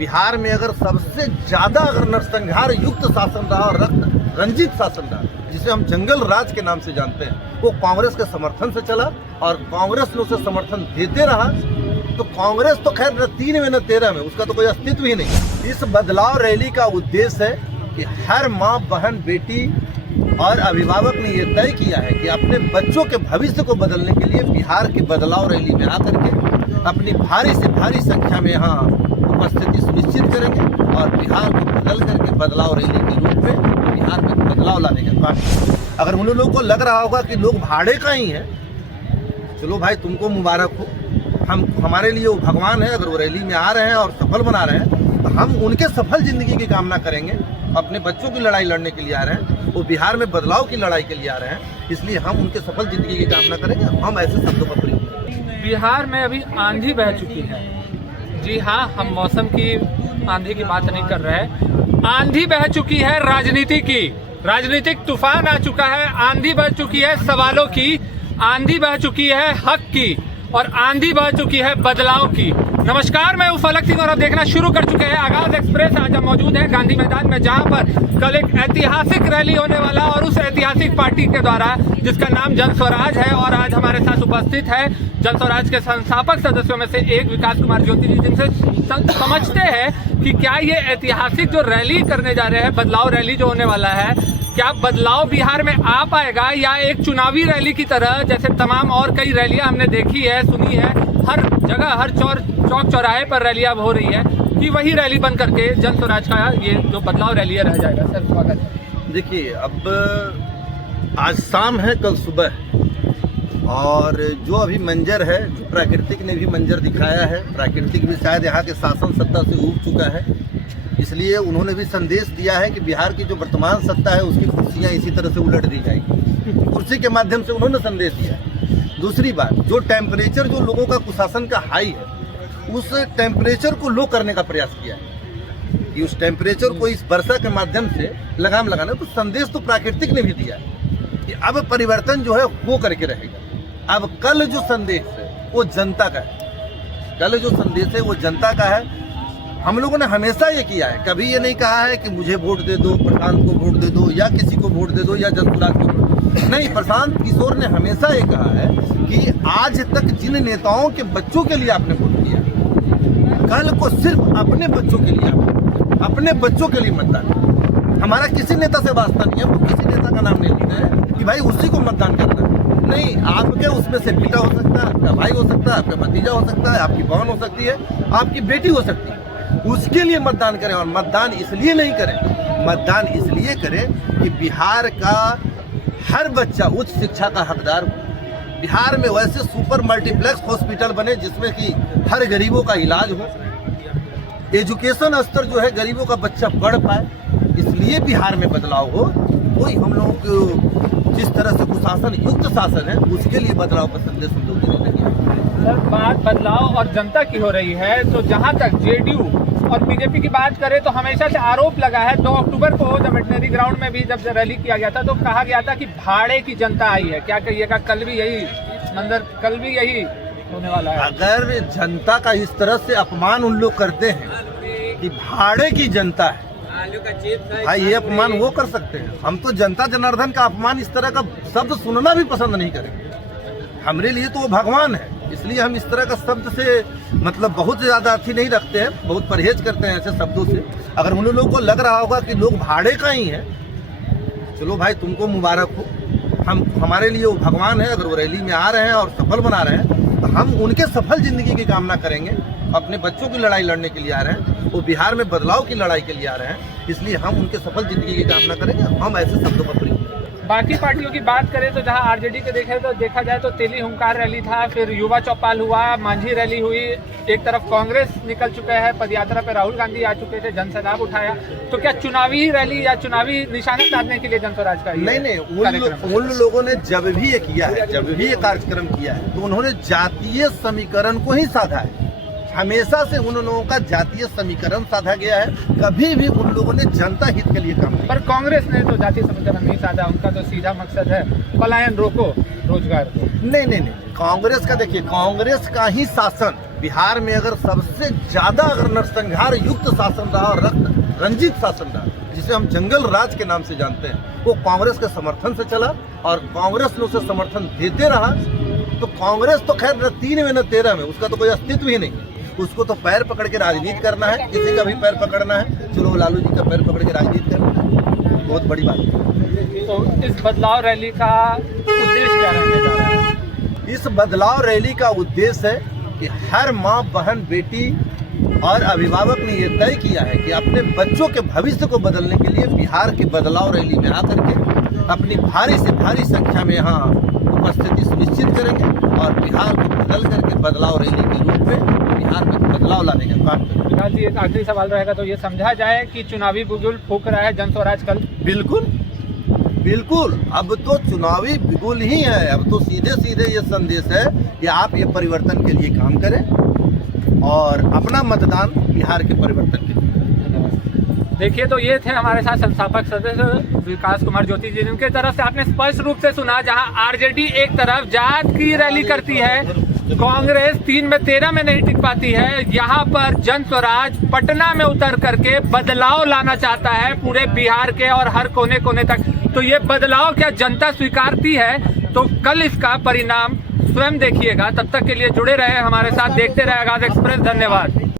बिहार में अगर सबसे ज्यादा अगर नरसंहार युक्त शासन रहा और रक्त रंजित शासन रहा, जिसे हम जंगल राज के नाम से जानते हैं, वो कांग्रेस के समर्थन से चला और कांग्रेस ने उसे समर्थन देते रहा। तो कांग्रेस तो खैर न 3 में न 13 में, उसका तो कोई अस्तित्व ही नहीं। इस बदलाव रैली का उद्देश्य है कि हर माँ, बहन, बेटी और अभिभावक ने ये तय किया है कि अपने बच्चों के भविष्य को बदलने के लिए बिहार की बदलाव रैली में आकर के अपनी भारी से भारी संख्या में यहाँ उपस्थिति सुनिश्चित करेंगे और बिहार को बदल करके बदलाव रैली के रूप में बिहार में बदलाव लाने का काम। अगर उन लोगों को लग रहा होगा कि लोग भाड़े का ही हैं, चलो भाई तुमको मुबारक हो, हमारे लिए वो भगवान है। अगर वो रैली में आ रहे हैं और सफल बना रहे हैं तो हम उनके सफल जिंदगी की कामना करेंगे। अपने बच्चों की लड़ाई लड़ने के लिए आ रहे हैं, वो बिहार में बदलाव की लड़ाई के लिए आ रहे हैं, इसलिए हम उनके सफल जिंदगी की कामना करेंगे। हम ऐसे शब्दों का प्रयोग करेंगे। बिहार में अभी आंधी बह चुकी है। जी हाँ, हम मौसम की आंधी की बात नहीं कर रहे हैं। आंधी बह चुकी है राजनीति की, राजनीतिक तूफान आ चुका है। आंधी बह चुकी है सवालों की, आंधी बह चुकी है हक की और आंधी बह चुकी है बदलाव की। नमस्कार, मैं हूं फलक सिंह और अब देखना शुरू कर चुके हैं आगाज एक्सप्रेस। आज हम मौजूद हैं गांधी मैदान में, जहां पर कल एक ऐतिहासिक रैली होने वाला और उस ऐतिहासिक पार्टी के द्वारा जिसका नाम जन स्वराज है। और आज हमारे साथ उपस्थित है जन स्वराज के संस्थापक सदस्यों में से एक विकास कुमार ज्योति जी, जिनसे समझते हैं कि क्या ये ऐतिहासिक जो रैली करने जा रहे हैं, बदलाव रैली जो होने वाला है, क्या बदलाव बिहार में आ पाएगा या एक चुनावी रैली की तरह जैसे तमाम और कई रैलियां हमने देखी है, सुनी है, हर जगह हर चौक चौराहे पर रैलियां हो रही है, कि वही रैली बन करके जन स्वराज का ये जो बदलाव रैली रह जाएगा। सर स्वागत है। देखिए, अब आज शाम है, कल सुबह, और जो अभी मंजर है, जो प्राकृतिक ने भी मंजर दिखाया है, प्राकृतिक भी शायद यहाँ के शासन सत्ता से ऊब चुका है, इसलिए उन्होंने भी संदेश दिया है कि बिहार की जो वर्तमान सत्ता है उसकी कुर्सियाँ इसी तरह से उलट दी जाएगी। कुर्सी के माध्यम से उन्होंने संदेश दिया है। दूसरी बात, जो टेम्परेचर जो लोगों का कुशासन का हाई है, उस टेम्परेचर को लो करने का प्रयास किया है कि उस टेम्परेचर को इस वर्षा के माध्यम से लगाम लगाना। तो संदेश तो प्राकृतिक ने भी दिया है कि अब परिवर्तन जो है वो करके रहेगा। अब कल जो संदेश है वो जनता का है, कल जो संदेश है वो जनता का है। हम लोगों ने हमेशा ये किया है, कभी ये नहीं कहा है कि मुझे वोट दे दो, प्रशांत को वोट दे दो, या किसी को वोट दे दो, या जन स्वराज को वोट दे दो। नहीं, प्रशांत किशोर ने हमेशा ये कहा है कि आज तक जिन नेताओं के बच्चों के लिए आपने वोट किया, कल को सिर्फ अपने बच्चों के लिए, अपने बच्चों के लिए मतदान। हमारा किसी नेता से वास्ता नहीं है, हम किसी नेता का नाम नहीं लेते हैं कि भाई उसी को मतदान करना है। नहीं, आपके उसमें से बेटा हो सकता है, आपका भाई हो सकता है, आपका भतीजा हो सकता है, आपकी बहन हो सकती है, आपकी बेटी हो सकती है, उसके लिए मतदान करें। और मतदान इसलिए नहीं करें, मतदान इसलिए करें कि बिहार का हर बच्चा उच्च शिक्षा का हकदार हो। बिहार में वैसे सुपर मल्टीप्लेक्स हॉस्पिटल बने जिसमें कि हर गरीबों का इलाज हो, एजुकेशन स्तर जो है गरीबों का बच्चा पढ़ पाए, इसलिए बिहार में बदलाव हो। कोई हम लोगों को जिस तरह से कुशासन युक्त शासन है उसके लिए बदलाव का संदेश हम लोग देने लगे। सर, बात बदलाव और जनता की हो रही है, तो जहां तक जेडीयू और बीजेपी की बात करें तो हमेशा से आरोप लगा है। 2 अक्टूबर को जब वेटनरी ग्राउंड में भी जब रैली किया गया था तो कहा गया था कि भाड़े की जनता आई है। क्या कहिएगा, कल भी यही मंजर, कल भी यही होने वाला है? अगर जनता का इस तरह से अपमान उन लोग करते हैं कि भाड़े की जनता है, भाई ये अपमान वो कर सकते हैं। हम तो जनता जनार्दन का अपमान इस तरह का शब्द सुनना भी पसंद नहीं करेंगे। हमारे लिए तो वो भगवान है, इसलिए हम इस तरह का शब्द से मतलब बहुत ज़्यादा अर्थी नहीं रखते हैं, बहुत परहेज करते हैं ऐसे शब्दों से। अगर उन लोगों को लग रहा होगा कि लोग भाड़े का ही हैं, चलो भाई तुमको मुबारक हो, हमारे लिए वो भगवान है। अगर वो रैली में आ रहे हैं और सफल बना रहे हैं तो हम उनके सफल जिंदगी की कामना करेंगे। अपने बच्चों की लड़ाई लड़ने के लिए आ रहे हैं, वो बिहार में बदलाव की लड़ाई के लिए आ रहे हैं, इसलिए हम उनके सफल जिंदगी की कामना करेंगे। हम ऐसे शब्दों का प्रयोग करेंगे। बाकी पार्टियों की बात करें तो जहां आरजेडी के देखा जाए तो तेली हुंकार रैली था, फिर युवा चौपाल हुआ, मांझी रैली हुई, एक तरफ कांग्रेस निकल चुका है, पदयात्रा पे राहुल गांधी आ चुके थे, जनसैलाब उठाया। तो क्या चुनावी रैली या चुनावी निशाना साधने के लिए जन स्वराज का नहीं, उन लोगों ने जब भी ये किया है, जब भी ये कार्यक्रम किया है, तो उन्होंने जातीय समीकरण को ही साधा है। हमेशा से उन लोगों का जातीय समीकरण साधा गया है, कभी भी उन लोगों ने जनता हित के लिए काम नहीं। पर कांग्रेस ने तो जातीय समीकरण नहीं साधा, उनका तो सीधा मकसद है पलायन रोको, रोजगार को। नहीं, कांग्रेस का देखिए, कांग्रेस का ही शासन बिहार में अगर सबसे ज्यादा अगर नरसंहार युक्त शासन रहा और रक्त रंजित शासन रहा, जिसे हम जंगल राज के नाम से जानते हैं, वो कांग्रेस के समर्थन से चला और कांग्रेस ने उसे समर्थन देते रहा। तो कांग्रेस तो खैर न 3 में न 13 में, उसका तो कोई अस्तित्व ही नहीं। उसको तो पैर पकड़ के राजनीति करना है, किसी का भी पैर पकड़ना है, चलो लालू जी का पैर पकड़ के राजनीति करना है, बहुत बड़ी बात है। तो इस बदलाव रैली का उद्देश्य क्या रहने जा रहा है? इस बदलाव रैली का उद्देश्य है कि हर माँ, बहन, बेटी और अभिभावक ने ये तय किया है कि अपने बच्चों के भविष्य को बदलने के लिए बिहार की बदलाव रैली में आकर के अपनी भारी से भारी संख्या में यहाँ उपस्थिति सुनिश्चित करेंगे और बिहार को बदल करके बदलाव रैली के रूप में बिहार में बदलाव लाने का काम करेंगे। विकास जी, एक आखिरी सवाल रहेगा, तो ये समझा जाए कि चुनावी बिगुल फूंक रहा है जन स्वराज कल? बिल्कुल बिल्कुल, अब तो चुनावी बिगुल ही है। अब तो सीधे सीधे ये संदेश है कि आप ये परिवर्तन के लिए काम करें और अपना मतदान बिहार के परिवर्तन के लिए। देखिए, तो ये थे हमारे साथ संस्थापक सदस्य विकास कुमार ज्योति जी, जिनके तरफ से आपने स्पष्ट रूप से सुना, जहां आरजेडी एक तरफ जात की रैली करती है, कांग्रेस 3 में 13 में नहीं टिक पाती है, यहाँ पर जन स्वराज पटना में उतर करके बदलाव लाना चाहता है पूरे बिहार के और हर कोने कोने तक। तो ये बदलाव क्या जनता स्वीकारती है? तो कल इसका परिणाम स्वयं देखिएगा। तब तक के लिए जुड़े रहे हमारे साथ, देखते रहे आगाज एक्सप्रेस। धन्यवाद।